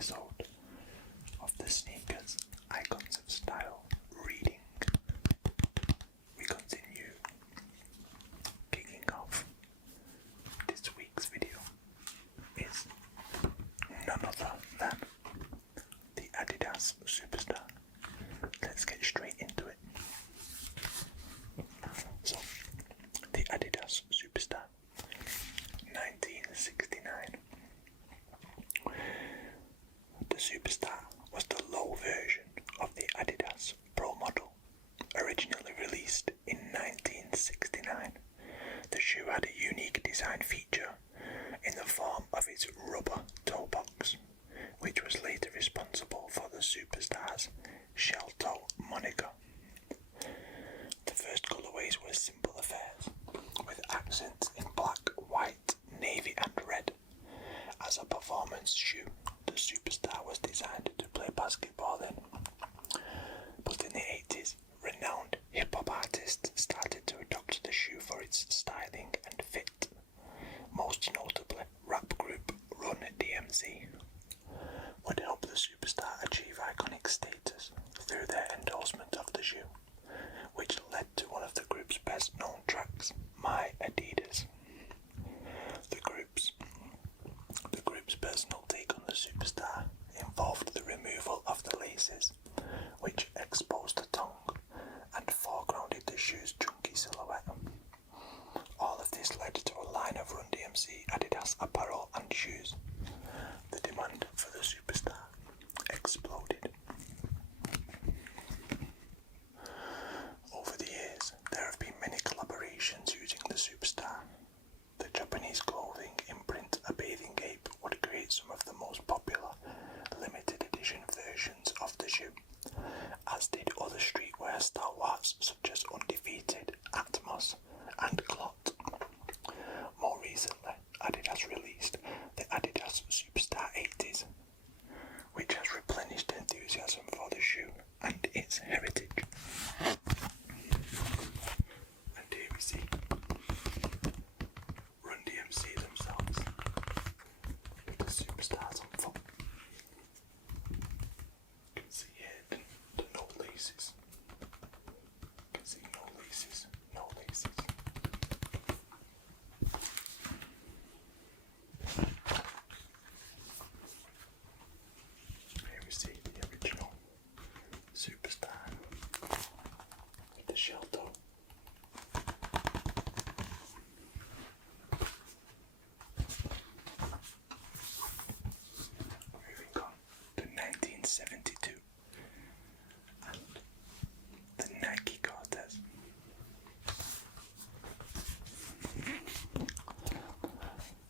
episode of the Sneakers Icons of Style reading. We continue. Kicking off this week's video is none other than the Adidas Superstar. Let's get straight into it. So, the Adidas Superstar 1969. The Superstar was the low version of the Adidas Pro model, originally released in 1969. The shoe had a unique design feature in the form of its rubber toe box, which was later responsible for the Superstar's shell toe moniker. The first colourways were simple affairs, with accents in black, white, navy and red. As a performance shoe, the Superstar was designed to play basketball in. But in the 80s, renowned hip-hop artists started to adopt the shoe for its styling and fit. Most notably, rap group Run DMC would help the Superstar achieve iconic status through their endorsement of the shoe, which led to one of the group's best-known tracks, My Adidas. The group's personal take on the Superstar involved the removal of the laces, which exposed the tongue and foregrounded the shoe's chunky silhouette. All of this led to a line of Run DMC Adidas apparel and shoes. The demand for the Superstar exploded. Over the years, there have been many collaborations using the Superstar. The Japanese clothing imprint A Bathing Ape would create some of the most popular limited edition versions of the shoe, as did other streetwear stalwarts such as Undefeated, Atmos and Clot. More recently, Adidas released the Adidas Superstar 80s, which has replenished enthusiasm for the shoe and its heritage. And here we see Run DMC themselves with the Superstars on foot. You can see here the no laces. You can see no laces, no laces. Here we see the original Superstar with the shell toe. Moving on to 1972 and the Nike Cortez.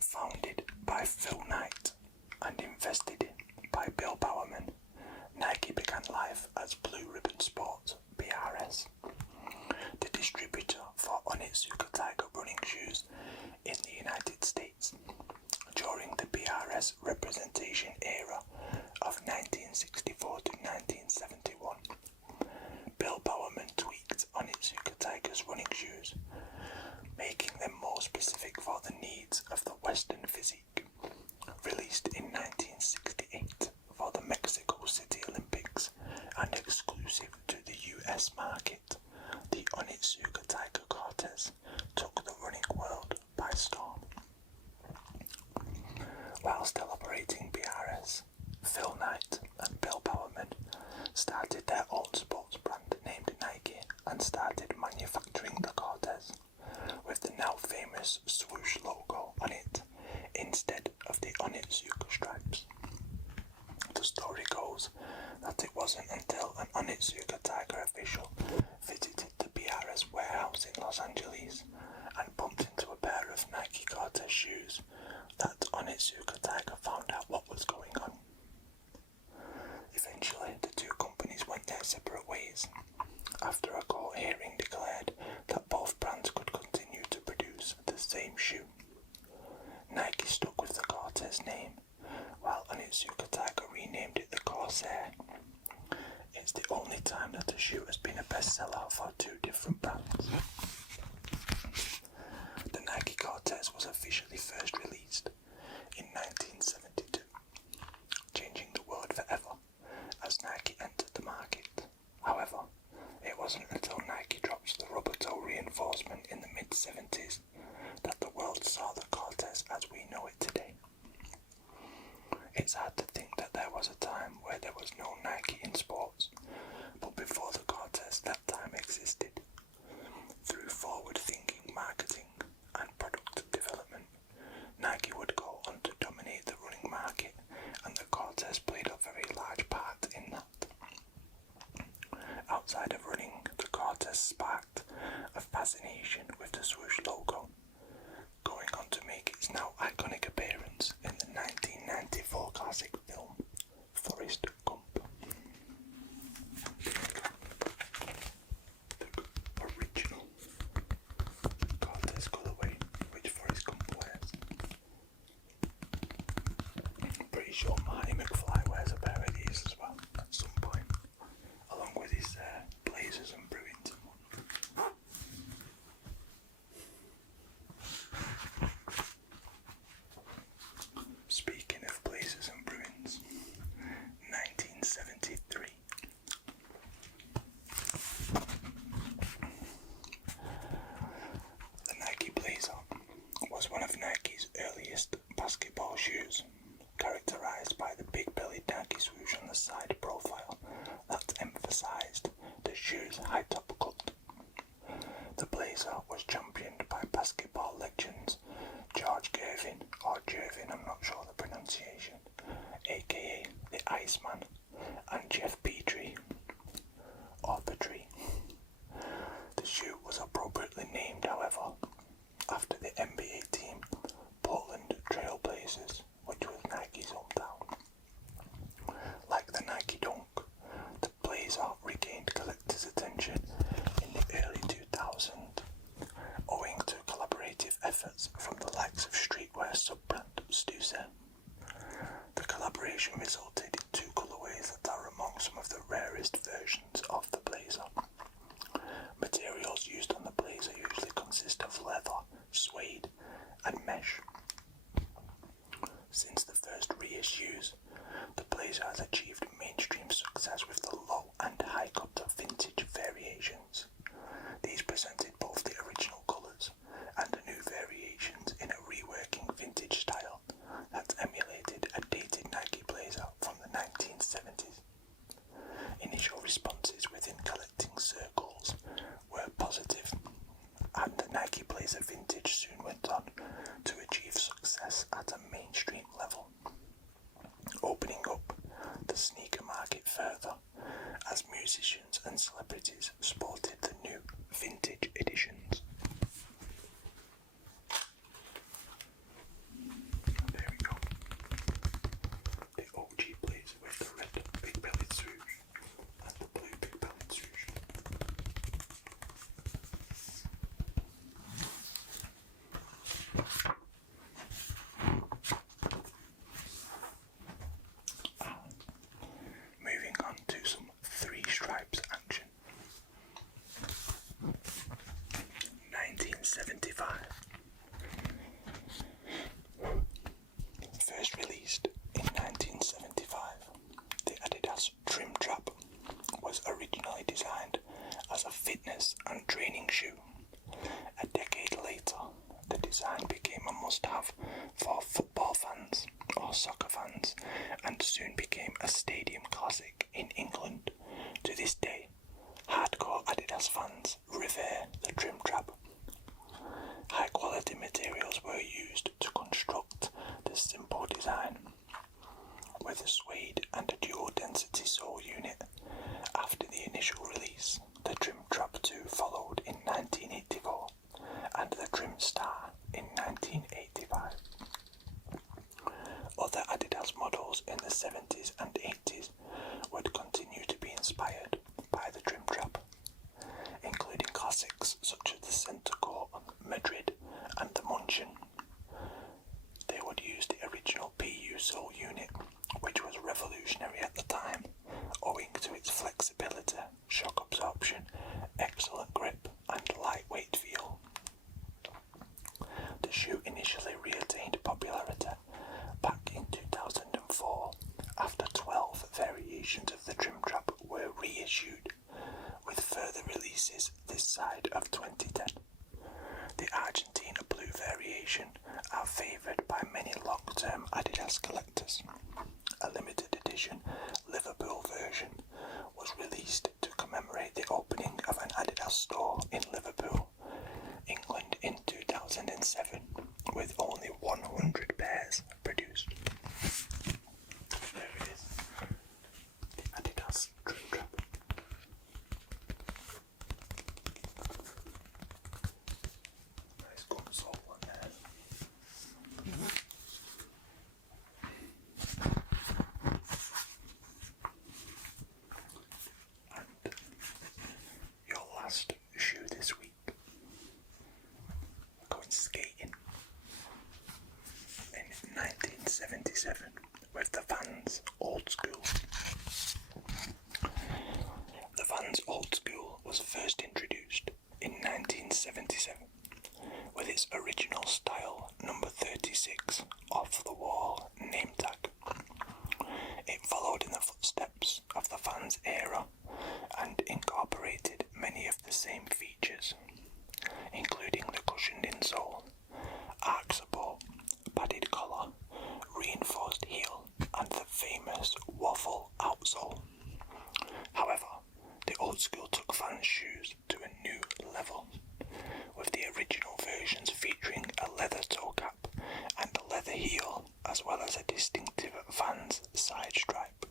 Founded by Phil Knight and invested in by Bill Bowerman, Nike began life as Blue Ribbon Sport, BRS, the distributor for Onitsuka Tiger running shoes in the United States. During the BRS representation era of 1964 to 1971, Bill Bowerman tweaked Onitsuka Tiger's running shoes, making them more specific for the needs of the Western physique. Released in 1968 for the Mexico City Olympics and exclusive to the US market, the Onitsuka Tiger Cortez took the running world by storm. While still operating BRS, Phil Knight and Bill Bowerman started their own sports brand named Nike and started manufacturing the Cortez, with the now famous swoosh logo on it instead of the Onitsuka stripes. The story goes that it wasn't until an Onitsuka Tiger official visited the BRS warehouse in Los Angeles and bumped into a pair of Nike Cortez shoes that Onitsuka Tiger found out what was going on. Eventually, the two companies went their separate ways, after a court hearing declared that both brands could continue to produce the same shoe. Nike stuck with the Cortez name, while Onitsuka Tiger renamed it the Corsair. It's the only time that a shoe has been a bestseller for two different brands. The Nike Cortez was officially first released in 1972, changing the sparked a fascination with the swoosh logo, going on to make its now iconic appearance in the 1994 classic film Forrest Gump. The original Cortez colourway which Forrest Gump wears. I'm pretty sure Marty McFly wears a pair of these as well at some point, along with his blazers and Bruins. Speaking of blazers and Bruins, 1973. The Nike Blazer was one of Nike's earliest basketball shoes, characterized by the big-bellied Nike swoosh on the side profile that emphasized the shoe's high-top cut. The Blazer was championed by basketball legends George Gervin, or Gervin, I'm not sure the pronunciation, aka the Iceman, and Jeff Petrie, or Petrie. The shoe was appropriately named, however, after the NBA team Portland Trail Blazers, which was Nike's hometown. Like the Nike Dunk, the Blazer regained collectors' attention in the early 2000s, owing to collaborative efforts from the likes of streetwear sub-brand Stussy. The collaboration resulted in two colourways that are among some of the rarest versions of the Blazer. Materials used on the Blazer usually consist of leather, suede, and mesh. Since the first reissues, the Blazer has achieved mainstream success with the low and high cut vintage variations. These presented both the original colours and the new variations in a reworking vintage style that emulated a dated Nike Blazer from the 1970s. Initial responses within collecting circles were positive, and the Nike Blazer vintage soon went on to achieve success at a mainstream level, opening up the sneaker market further as musicians and celebrities sported the new vintage editions. There we go. The OG Blazer with the red big-bellied swoosh and the blue big-bellied swoosh. Moving on to some three stripes action. 1975. First released in 1975, the Adidas Trimtrap was originally designed as a fitness and training shoe. A decade later, the design became a must-have for football fans or soccer fans, and soon became a stadium classic in England. To this day, hardcore Adidas fans revere the Trimtrap. High-quality materials were used to construct this simple design, with a suede and a dual-density sole unit. After the initial release, the Trimtrap 2 followed in 1984, and the Trimstar in 1985. Other Adidas models in the 70s and 80s would continue to be inspired by the Trimtrap, including classics such as the Centaur, Madrid, and the Munchen. They would use the original PU sole unit, which was revolutionary at the time, owing to its flexibility, shock absorption, excellent grip, and lightweight feel. The shoe initially reattained popularity back in 2004, after 12 variations of the Trimtrap were reissued, with further releases this side of 2010. The Argentina blue variation are favoured by many long-term Adidas collectors. A limited edition Liverpool version was released to commemorate the opening of an Adidas store in Liverpool, England in 2007, with only 100 pairs produced. There it is, the Adidas Trimtrap. 1977 with the Vans Old School. The Vans Old School was first introduced in 1977 with its original style number 36 off-the-wall name tag. It followed in the footsteps of the Vans era and incorporated many of the same features, including the cushioned insole, arch support, padded collar, reinforced heel, and the famous waffle outsole. However, the Old School took Vans shoes to a new level, with the original versions featuring a leather toe cap and a leather heel, as well as a distinctive Vans side stripe.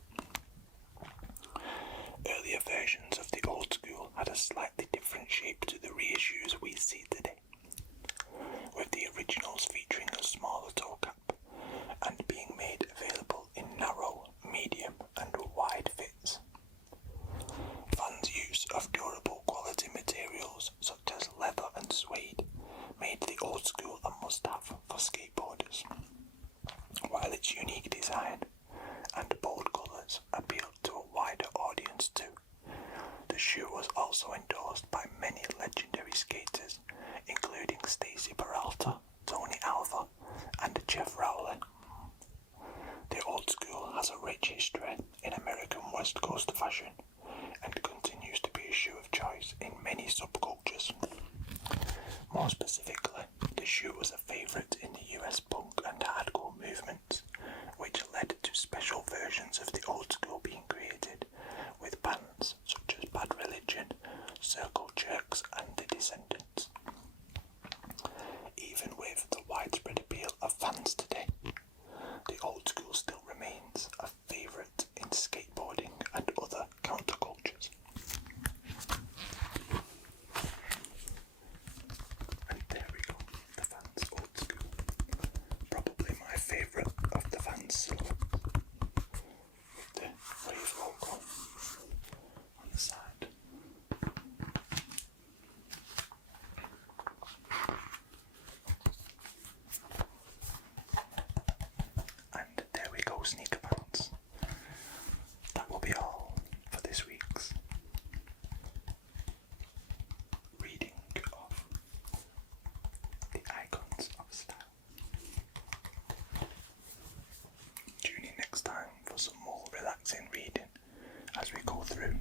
Earlier versions of the Old School had a slightly different shape to the reissues we see today, with the originals featuring a smaller toe cap and being made available in narrow, medium and wide fits. Vans' use of durable quality materials such as leather and suede made the Old School a must-have for skateboarders, while its unique design and bold colours appealed to a wider audience too. The shoe was also endorsed by many legendary skaters, including Stacy Peralta, Tony Alva and Jeff Rowley. The Old School has a rich history in American West Coast fashion and continues to be a shoe of choice in many subcultures. More specifically, the shoe was a favourite in the US punk and hardcore movements, which led to special versions of the Old School being created, with bands such as Bad Religion, Circle Jerks and The Descendants. Even with the widespread appeal of Vans today, the Old School still remains a favourite in skateboarding and other countercultures. And there we go, the Vans Old School. Probably my favourite of the Vans silhouettes, with the Brave logo on the side. And there we go, sneaker pants. That will be all for this week's reading of the icons of style. Tune in next time for some more relaxing reading as we go through